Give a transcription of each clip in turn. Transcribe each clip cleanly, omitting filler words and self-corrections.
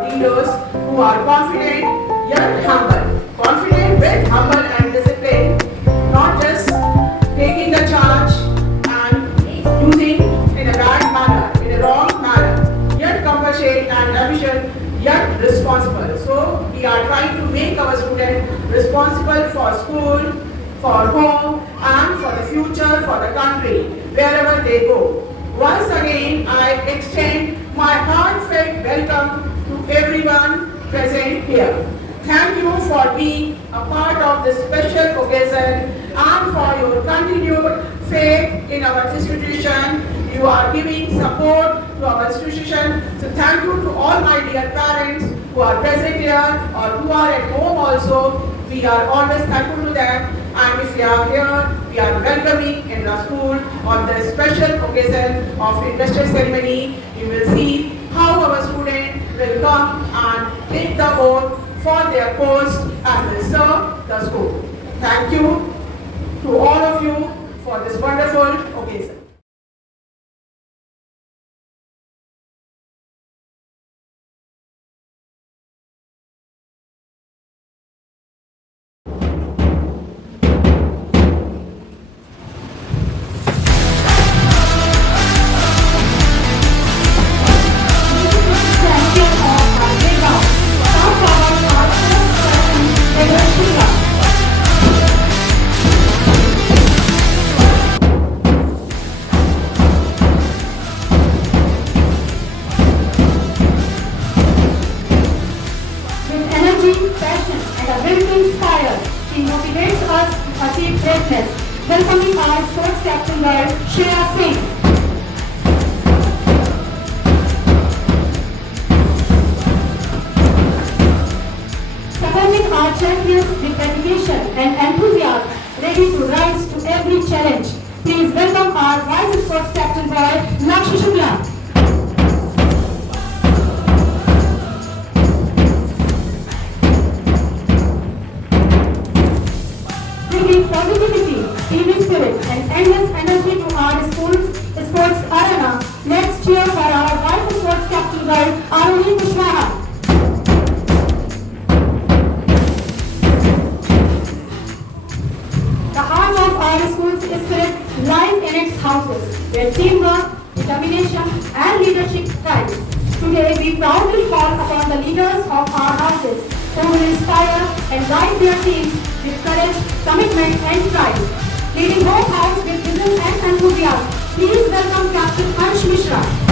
leaders who are confident yet humble. Confident with humble and discipline, not just taking the charge and using in a bad manner, in a wrong manner, yet compassionate and ambitious, yet responsible. So we are trying to make our students responsible for school, for home, and for the future, for the country, wherever they go. Once again, I extend my heartfelt welcome to everyone present here. Thank you for being a part of this special occasion and for your continued faith in our institution. You are giving support to our institution. So thank you to all my dear parents who are present here or who are at home also. We are always thankful to them, and if they are here, we are welcoming in the school on the special occasion of industrial ceremony. You will see how our students will come and take the oath for their post and will serve the school. Thank you to all of you for this wonderful occasion. Passion and a will to inspire, she motivates us to achieve greatness. Welcoming our sports captain girl, Shreya Singh. Supporting our champions with dedication and enthusiasm, ready to rise to every challenge. Please welcome our vice sports captain boy, Lakshya Shukla. Positivity, team spirit, and endless energy to our school's sports arena. Let's cheer for our vice sports captain girl, Aruni Kushwaha. The heart of our school's spirit lies in its houses, where teamwork, determination, and leadership thrive. Today, we proudly call upon the leaders of our houses who will inspire and guide their teams with courage, commitment, and pride. Leading home house with vision and enthusiasm, please welcome Captain Harsh Mishra.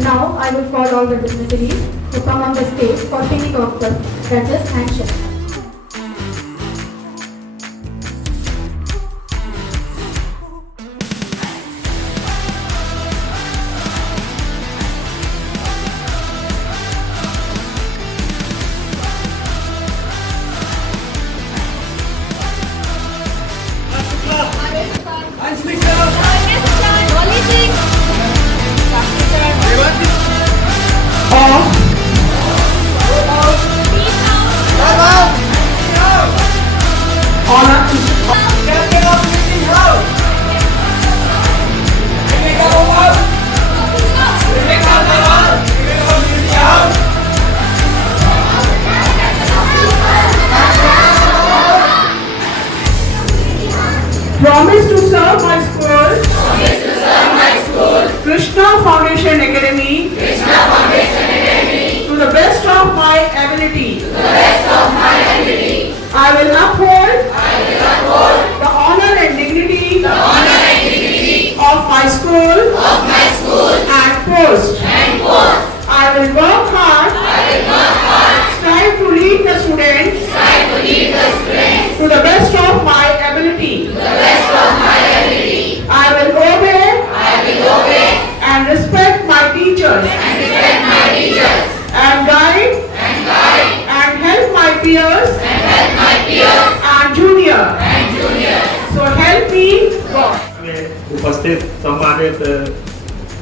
Now I will call all the dignitaries to come on the stage for taking off the badges and checks. Off.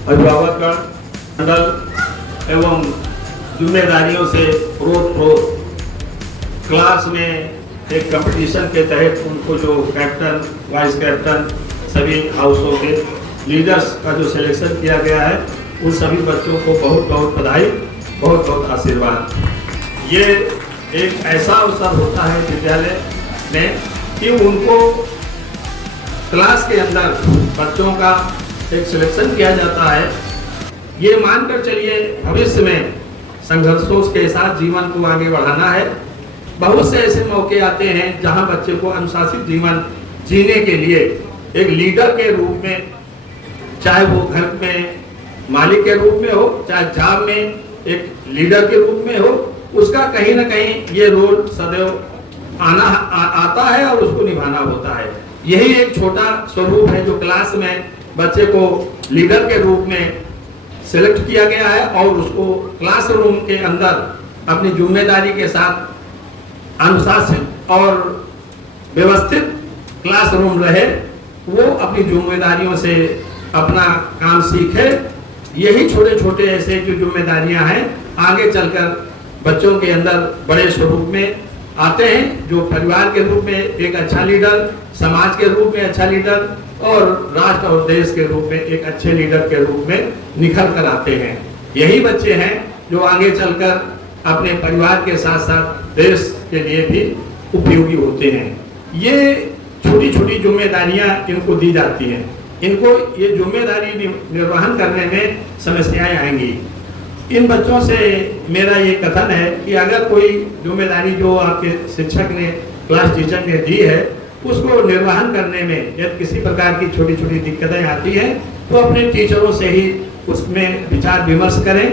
अभिभावकगण मंडल एवं जिम्मेदारियों से रोज class में एक competition के तहत उनको जो captain, vice captain, सभी हाउसों के लीडर्स का जो सिलेक्शन किया गया है, उन सभी बच्चों को बहुत बहुत बधाई, बहुत बहुत आशीर्वाद। ये एक ऐसा अवसर होता है विद्यालय में कि उनको क्लास के अंदर बच्चों का एक सिलेक्शन किया जाता है। ये मानकर चलिए भविष्य में संघर्षों के साथ जीवन को आगे बढ़ाना है। बहुत से ऐसे मौके आते हैं जहां बच्चे को अनुशासित जीवन जीने के लिए एक लीडर के रूप में, चाहे वो घर में मालिक के रूप में हो, चाहे जॉब में एक लीडर के रूप में हो, उसका कहीं ना कहीं ये रोल सदैव आता है और उसको निभाना होता है। यही एक छोटा स्वरूप है जो क्लास में बच्चे को लीडर के रूप में सिलेक्ट किया गया है और उसको क्लासरूम के अंदर अपनी जिम्मेदारी के साथ अनुशासित और व्यवस्थित क्लासरूम रहे, वो अपनी जिम्मेदारियों से अपना काम सीखे। यही छोटे छोटे ऐसे जो जिम्मेदारियां हैं आगे चलकर बच्चों के अंदर बड़े स्वरूप में आते हैं, जो परिवार के रूप में एक अच्छा लीडर, समाज के रूप में अच्छा लीडर और राष्ट्र और देश के रूप में एक अच्छे लीडर के रूप में निखर कर आते हैं। यही बच्चे हैं जो आगे चलकर अपने परिवार के साथ साथ देश के लिए भी उपयोगी होते हैं। ये छोटी छोटी जिम्मेदारियां इनको दी जाती हैं, इनको ये जिम्मेदारी निर्वहन करने में समस्याएं आएंगी। इन बच्चों से मेरा ये कथन है कि अगर कोई जिम्मेदारी जो आपके शिक्षक ने, क्लास टीचर ने दी है, उसको निर्वहन करने में यदि किसी प्रकार की छोटी छोटी दिक्कतें आती हैं तो अपने टीचरों से ही उसमें विचार विमर्श करें।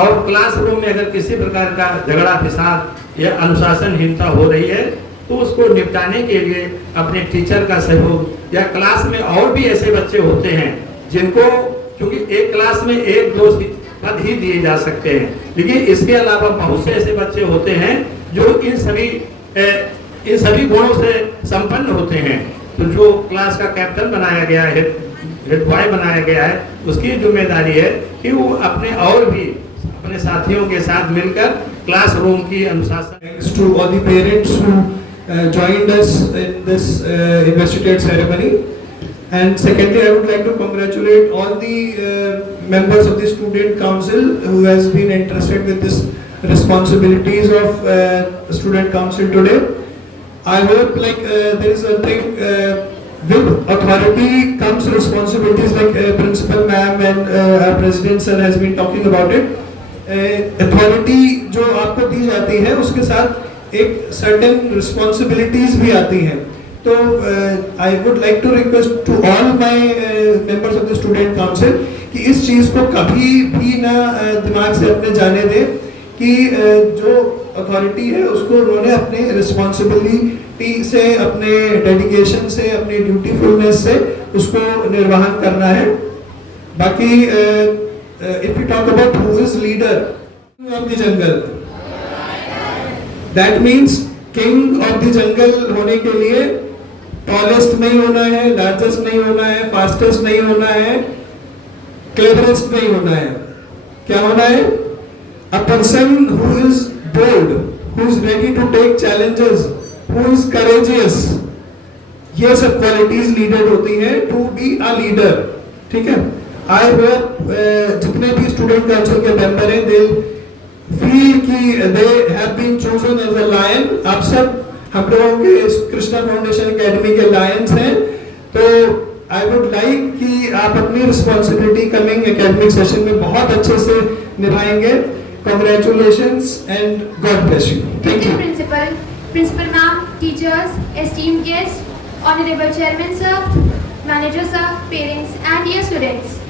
और क्लासरूम में अगर किसी प्रकार का झगड़ा फिसाद या अनुशासनहीनता हो रही है तो उसको निपटाने के लिए अपने टीचर का सहयोग, या क्लास में और भी ऐसे बच्चे होते हैं जिनको, क्योंकि एक क्लास में एक दो पद ही दिए जा सकते हैं, लेकिन इसके अलावा बहुत से ऐसे बच्चे होते हैं जो इन सभी गुणों से संपन्न होते हैं। तो जो क्लास का कैप्टन बनाया गया है, हेड बॉय बनाया गया है, उसकी जिम्मेदारी है कि वो अपने और भी अपने साथियों के साथ मिलकर क्लासरूम की अनुशासन। Thanks to all the parents who joined us in this investiture ceremony. And secondly, I would like to congratulate all the members of the student council who has been entrusted with this responsibilities of student council today. I hope there is a thing with authority comes responsibilities, like principal ma'am and our president sir has been talking about it. Authority जो आपको दी जाती है उसके साथ एक certain responsibilities भी आती हैं। तो I would like to request to all my members of the student council कि इस चीज़ को कभी भी ना दिमाग से अपने जाने दें कि जो अथॉरिटी है उसको उन्होंने अपने रिस्पॉन्सिबिलिटी से, अपने डेडिकेशन से, अपनी ड्यूटीफुलनेस से उसको निर्वहन करना है। बाकी if you talk about who is leader of the jungle, that means king of the jungle होने के लिए टॉलेस्ट नहीं होना है, लार्जेस्ट नहीं होना है, फास्टेस्ट नहीं होना है, क्लेवरेस्ट नहीं होना है। क्या होना है? A person who is bold, who is ready to take challenges, who is courageous, ये सब क्वालिटीज लीडर होती हैं to be a leader। ठीक है? I hope जितने भी स्टूडेंट काउंसिल के मेंबर हैं they feel कि they have been chosen as a lion। आप सब हम लोगों के कृष्णा फाउंडेशन एकेडमी के लायंस हैं। तो आई वुड लाइक कि आप अपनी रिस्पॉन्सिबिलिटी कमिंग एकेडमिक सेशन में बहुत अच्छे से निभाएंगे। Congratulations and God bless you. Thank you. Principal ma'am, teachers, esteemed guests, honorable chairman sir, manager sir, parents and dear students.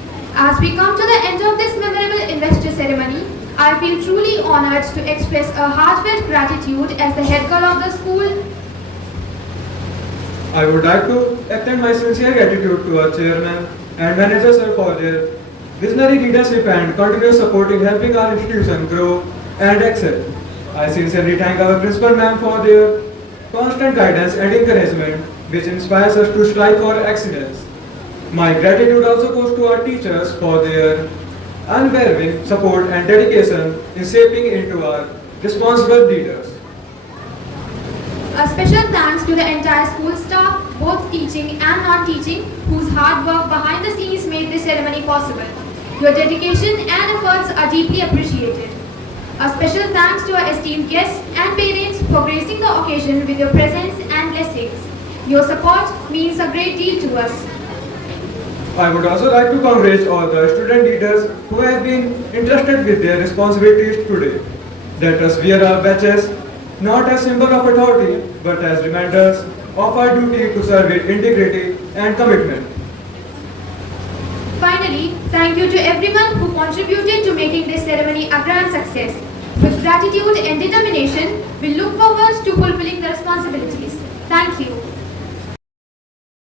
As we come to the end of this memorable investiture ceremony, I feel truly honored to express a heartfelt gratitude as the head girl of the school. I would like to extend my sincere gratitude to our chairman and manager sir for their visionary leadership and continuous support in helping our institution grow and excel. I sincerely thank our principal ma'am for their constant guidance and encouragement, which inspires us to strive for excellence. My gratitude also goes to our teachers for their unwavering support and dedication in shaping into our responsible leaders. A special thanks to the entire school staff, both teaching and non-teaching, whose hard work behind the scenes made this ceremony possible. Your dedication and efforts are deeply appreciated. A special thanks to our esteemed guests and parents for gracing the occasion with your presence and blessings. Your support means a great deal to us. I would also like to congratulate all the student leaders who have been entrusted with their responsibilities today. Let us wear our badges not as symbol of authority, but as reminders of our duty to serve with integrity and commitment. Finally, thank you to everyone who contributed to making this ceremony a grand success. With gratitude and determination,